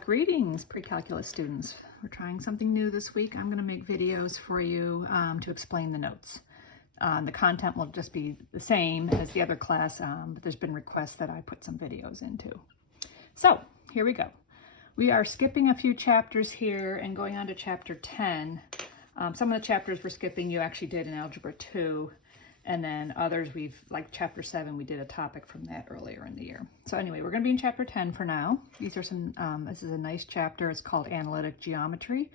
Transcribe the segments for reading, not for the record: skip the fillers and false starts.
Greetings, pre-calculus students. We're trying something new this week. I'm going to make videos for you to explain the notes. The content will just be the same as the other class, but there's been requests that I put some videos into. So here we go. We are skipping a few chapters here and going on to chapter 10. Some of the chapters we're skipping you actually did in Algebra 2. And then others like chapter 7, we did a topic from that earlier in the year. So anyway, we're going to be in chapter 10 for now. These are this is a nice chapter. It's called Analytic Geometry,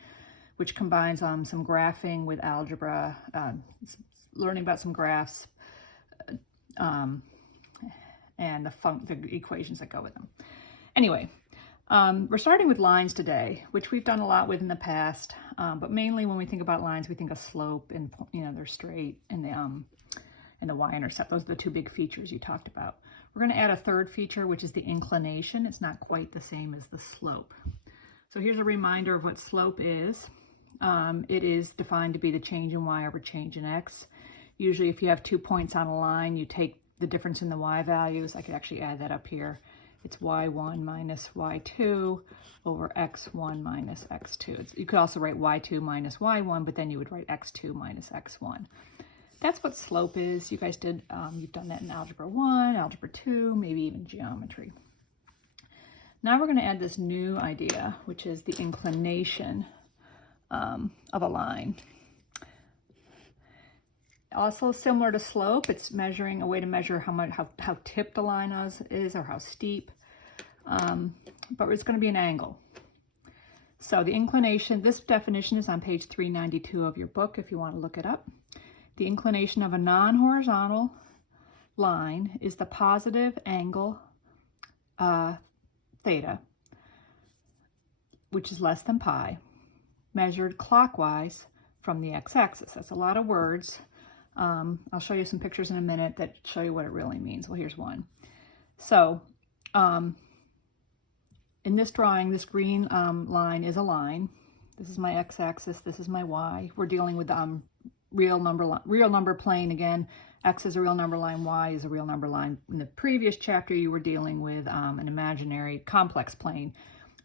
which combines some graphing with algebra, learning about some graphs, and the equations that go with them. Anyway, we're starting with lines today, which we've done a lot with in the past, but mainly when we think about lines, we think of slope and, they're straight and the y-intercept. Those are the two big features you talked about. We're going to add a third feature, which is the inclination. It's not quite the same as the slope. So here's a reminder of what slope is. It is defined to be the change in y over change in x. Usually if you have 2 points on a line, you take the difference in the y values. I could actually add that up here. It's y1 minus y2 over x1 minus x2. You could also write y2 minus y1, but then you would write x2 minus x1. That's what slope is. You guys did, you've done that in Algebra 1, Algebra 2, maybe even geometry. Now we're going to add this new idea, which is the inclination of a line. Also similar to slope, it's measuring a way to measure how tipped the line is or how steep, but it's going to be an angle. So the inclination, this definition is on page 392 of your book if you want to look it up. The inclination of a non-horizontal line is the positive angle theta, which is less than pi, measured clockwise from the x-axis. That's a lot of words. I'll show you some pictures in a minute that show you what it really means. Well, here's one. So in this drawing, this green line is a line. This is my x-axis. This is my y. We're dealing with real number plane again. X is a real number line, y is a real number line. In the previous chapter, you were dealing with an imaginary complex plane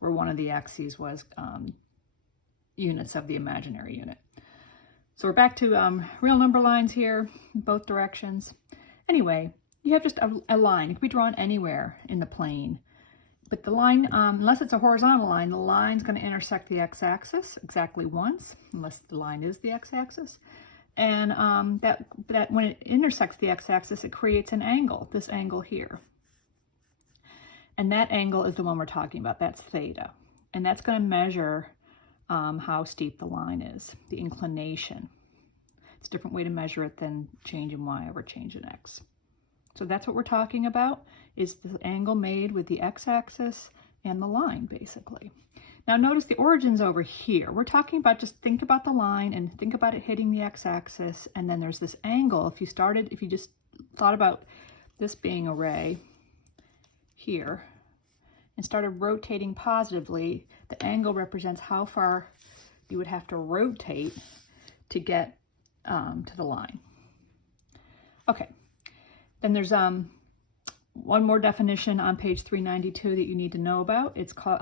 where one of the axes was units of the imaginary unit. So we're back to real number lines here in both directions. Anyway, you have just a line. It can be drawn anywhere in the plane. But the line, unless it's a horizontal line, the line's going to intersect the x-axis exactly once, unless the line is the x-axis. And that when it intersects the x-axis, it creates an angle, this angle here. And that angle is the one we're talking about. That's theta. And that's going to measure how steep the line is, the inclination. It's a different way to measure it than change in y over change in x. So that's what we're talking about, is the angle made with the x-axis and the line, basically. Now notice the origin's over here. We're talking about, just think about the line and think about it hitting the x-axis, and then there's this angle. If you just thought about this being a ray here and started rotating positively, the angle represents how far you would have to rotate to get to the line. Okay, then there's one more definition on page 392 that you need to know about. It's called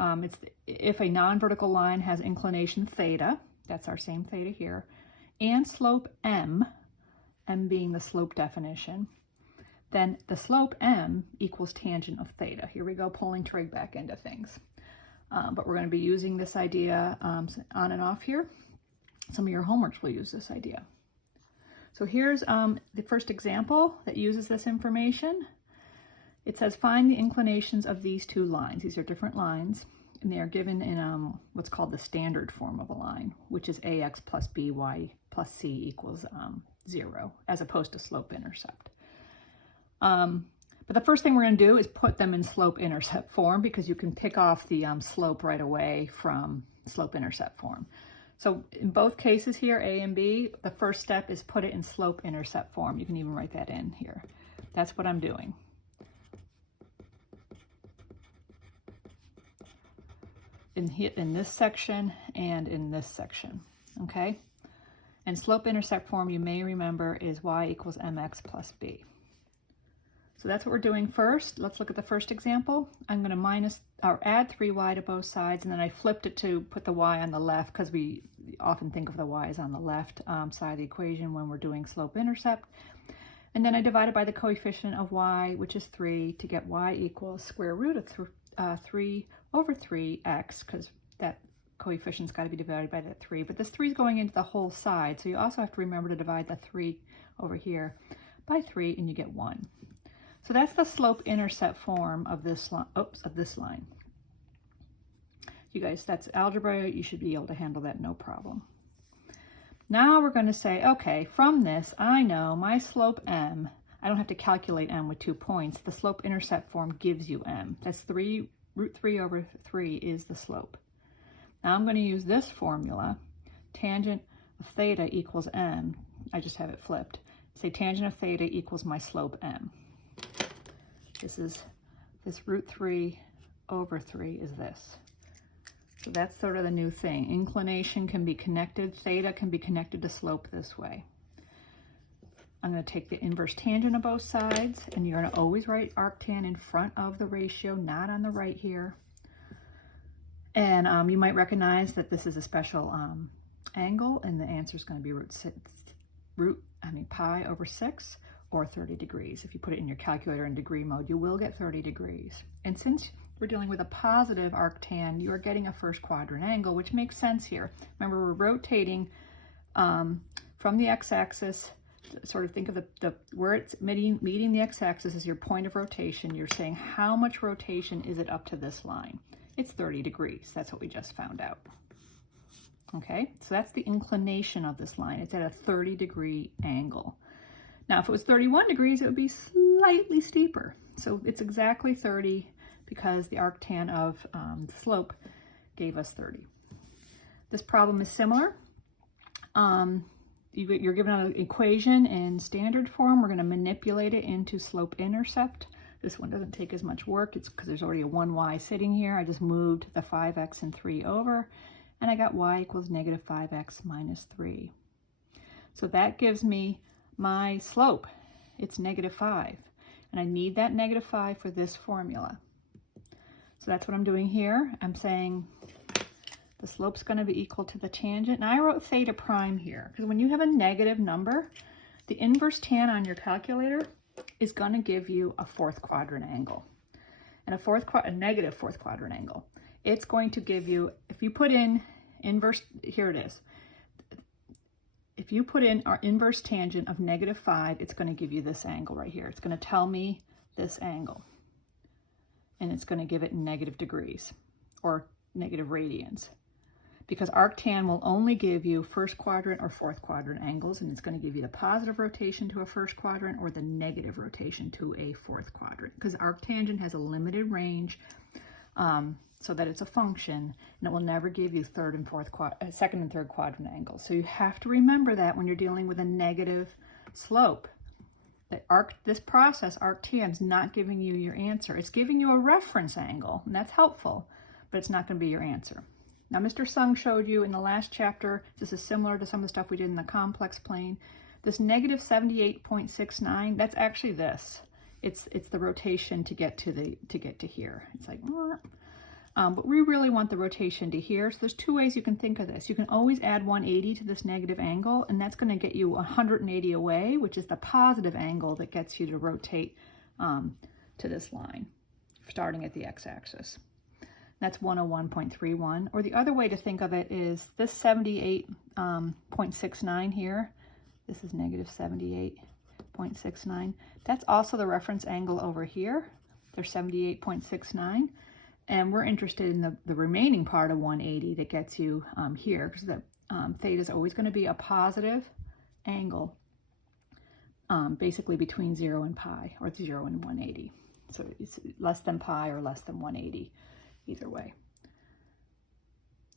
if a non-vertical line has inclination theta, that's our same theta here, and slope m being the slope definition, then the slope m equals tangent of theta. Here we go, pulling trig back into things. But we're going to be using this idea on and off here. Some of your homeworks will use this idea. So here's the first example that uses this information. It says, find the inclinations of these two lines. These are different lines, and they are given in what's called the standard form of a line, which is ax plus by plus c equals 0, as opposed to slope-intercept. But the first thing we're going to do is put them in slope-intercept form, because you can pick off the slope right away from slope-intercept form. So in both cases here, A and B, the first step is put it in slope-intercept form. You can even write that in here. That's what I'm doing. In this section and in this section, okay? And slope-intercept form, you may remember, is y equals mx plus b. So that's what we're doing first. Let's look at the first example. I'm going to minus or add 3y to both sides, and then I flipped it to put the y on the left because we often think of the y as on the left side of the equation when we're doing slope-intercept. And then I divided by the coefficient of y, which is 3, to get y equals square root of 3 over 3x, because that coefficient's got to be divided by that 3. But this 3 is going into the whole side, so you also have to remember to divide the 3 over here by 3, and you get 1. So that's the slope-intercept form of this line. You guys, that's algebra. You should be able to handle that no problem. Now we're going to say, okay, from this, I know my slope m. I don't have to calculate m with 2 points. The slope-intercept form gives you m. That's root 3 over 3 is the slope. Now I'm going to use this formula. Tangent of theta equals m. I just have it flipped. Say tangent of theta equals my slope m. This root 3 over 3 is this. So that's sort of the new thing. Inclination can be connected, theta can be connected to slope this way. I'm going to take the inverse tangent of both sides, and you're going to always write arctan in front of the ratio, not on the right here. And you might recognize that this is a special angle, and the answer is going to be pi over 6. Or 30 degrees. If you put it in your calculator in degree mode, you will get 30 degrees. And since we're dealing with a positive arctan, you are getting a first quadrant angle, which makes sense here. Remember, we're rotating from the x-axis. Sort of think of where it's meeting the x-axis is your point of rotation. You're saying how much rotation is it up to this line? It's 30 degrees. That's what we just found out. Okay, so that's the inclination of this line. It's at a 30-degree angle. Now, if it was 31 degrees, it would be slightly steeper. So it's exactly 30 because the arctan of slope gave us 30. This problem is similar. You're given an equation in standard form. We're going to manipulate it into slope-intercept. This one doesn't take as much work. It's because there's already a 1y sitting here. I just moved the 5x and 3 over, and I got y equals negative 5x minus 3. So that gives me my slope. It's negative 5, and I need that negative 5 for this formula. So that's what I'm doing here. I'm saying the slope's going to be equal to the tangent, and I wrote theta prime here because when you have a negative number, the inverse tan on your calculator is going to give you a fourth quadrant angle, and a negative fourth quadrant angle. It's going to give you, if you put in inverse, here it is. If you put in our inverse tangent of negative 5, it's going to give you this angle right here. It's going to tell me this angle. And it's going to give it negative degrees or negative radians. Because arctan will only give you first quadrant or fourth quadrant angles, and it's going to give you the positive rotation to a first quadrant or the negative rotation to a fourth quadrant. Because arctangent has a limited range, so that it's a function, and it will never give you second and third quadrant angles. So you have to remember that when you're dealing with a negative slope. This process, arctan, is not giving you your answer. It's giving you a reference angle, and that's helpful, but it's not going to be your answer. Now, Mr. Sung showed you in the last chapter, this is similar to some of the stuff we did in the complex plane, this negative 78.69, that's actually this. It's the rotation to get to here. It's like, but we really want the rotation to here. So there's two ways you can think of this. You can always add 180 to this negative angle, and that's going to get you 180 away, which is the positive angle that gets you to rotate to this line, starting at the x-axis. That's 101.31. Or the other way to think of it is this 78.69 here. This is negative 78.69. That's also the reference angle over here. There's 78.69. And we're interested in the remaining part of 180 that gets you here, because the theta is always going to be a positive angle, basically between 0 and pi, or 0 and 180. So it's less than pi or less than 180, either way.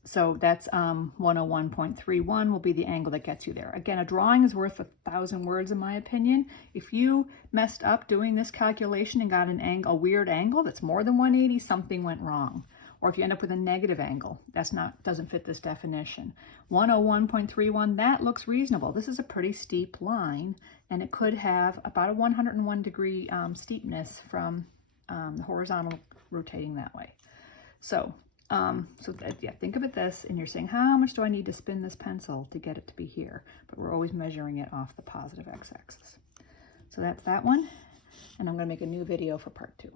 So that's 101.31 will be the angle that gets you there. Again, a drawing is worth 1,000 words in my opinion. If you messed up doing this calculation and got a weird angle that's more than 180, something went wrong. Or if you end up with a negative angle, doesn't fit this definition. 101.31, that looks reasonable. This is a pretty steep line, and it could have about a 101 degree steepness from the horizontal rotating that way. So, yeah, think of it this, and you're saying, how much do I need to spin this pencil to get it to be here? But we're always measuring it off the positive x-axis. So that's that one, and I'm going to make a new video for part 2.